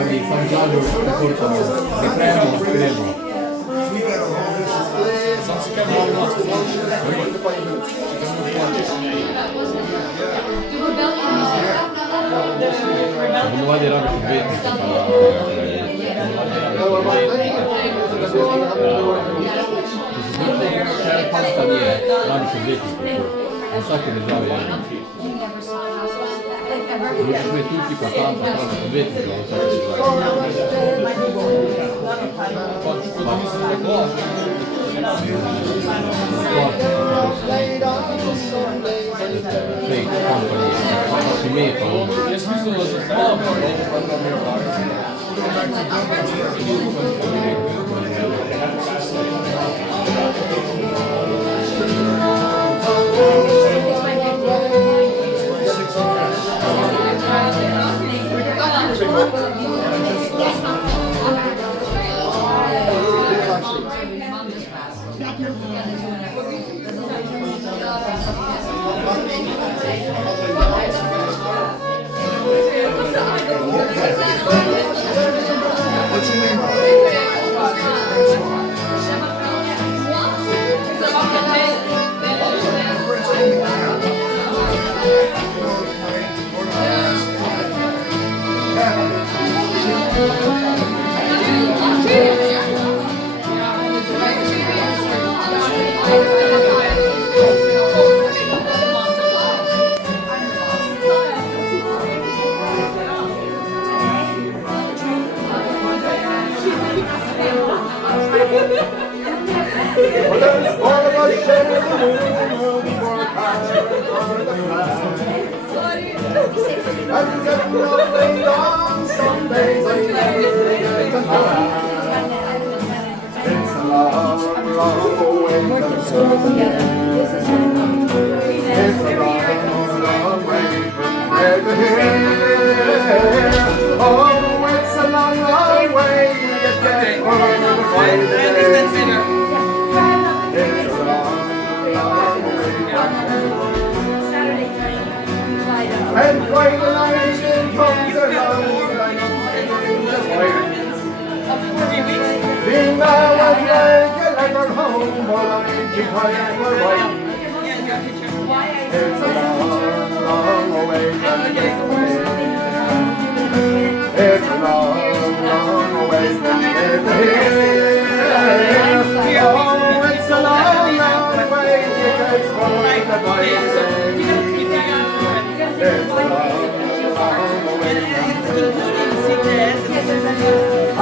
Company, San Giorgio che portano ripremo, scrivo. Non va di roba più c'è pasta di roba più non so che ne già non sapete tutti qua tanto, però non vedete non so che si mettono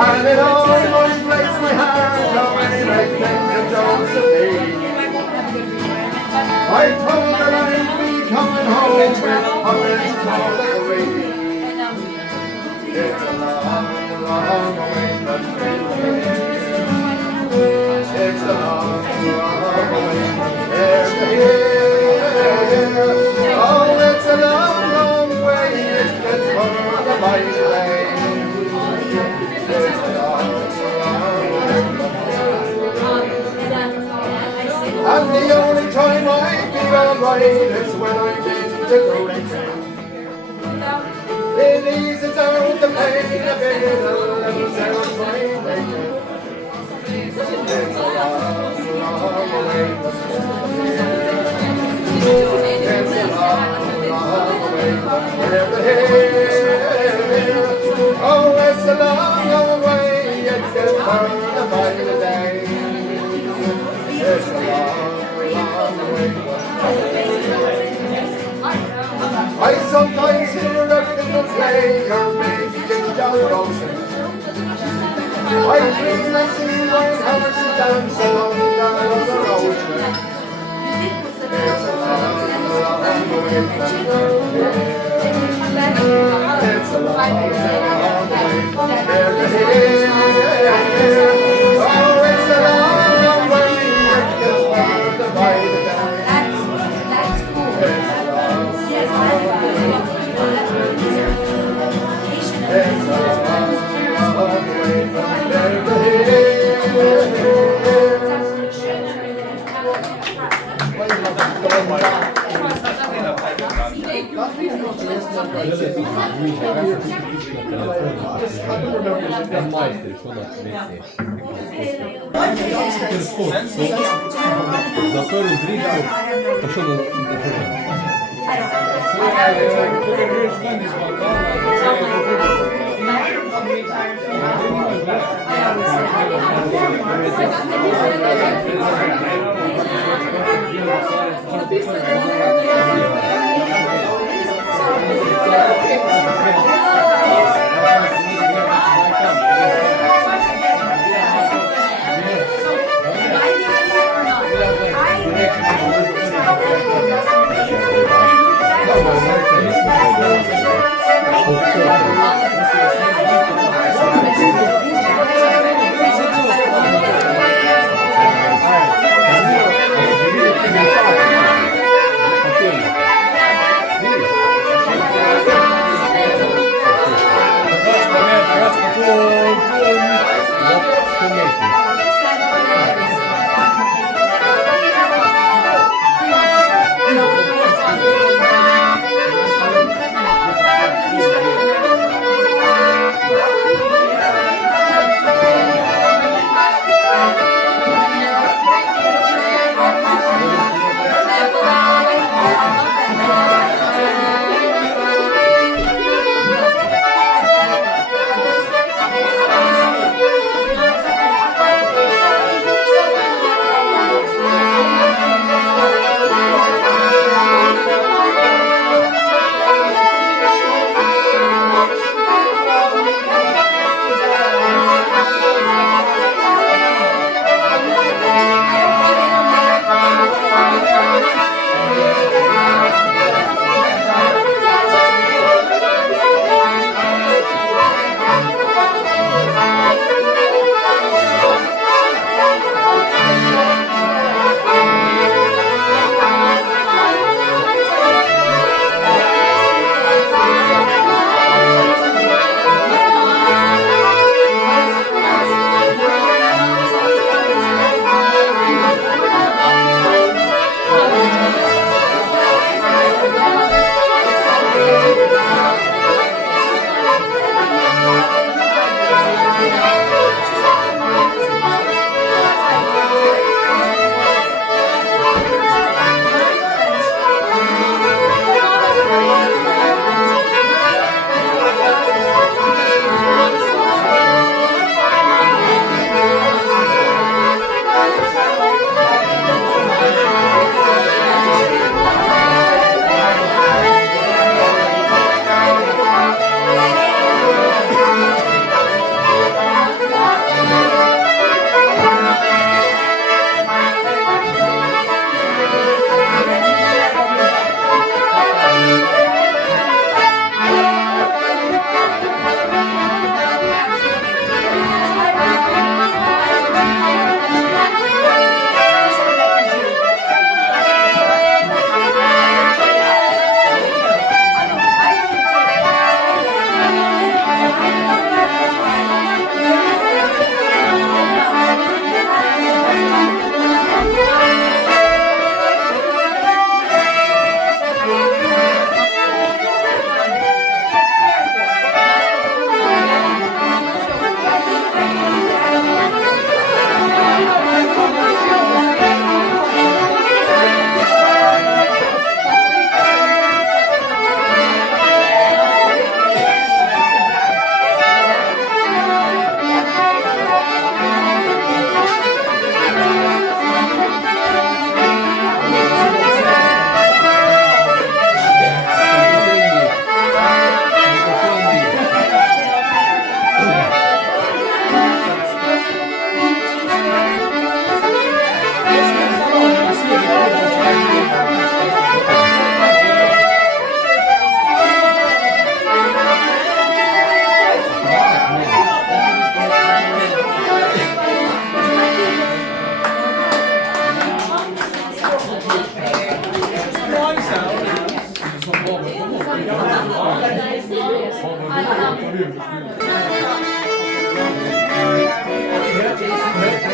And it almost breaks my heart when I think of Josephine. I told her I'd be coming home with Holland's calling. It's a long, long way from here. It's a long, long way from there to here. Oh, it's a long, long way. It gets further by the way. And the only time I feel alright is when I'm in the racing. It eases out the pain a bit and levels out my thinking. It's a long, long way from here. It's a long, long way from here to here. Oh, it's a long, long way. It gets further by the day. It's a long, long way from here. I sometimes hear a little play or maybe in John Rosen. I dream I see my horse dancing on the ocean. It's a long, long way from here. It's a long, long way from here to here. Oh, it's a long, long way. It gets further by the day. That's cool. It's a long, Yes, long way from here. It's a long way from there to here. майстер, що на світі. Заторю зрічку, то що на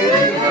Jason,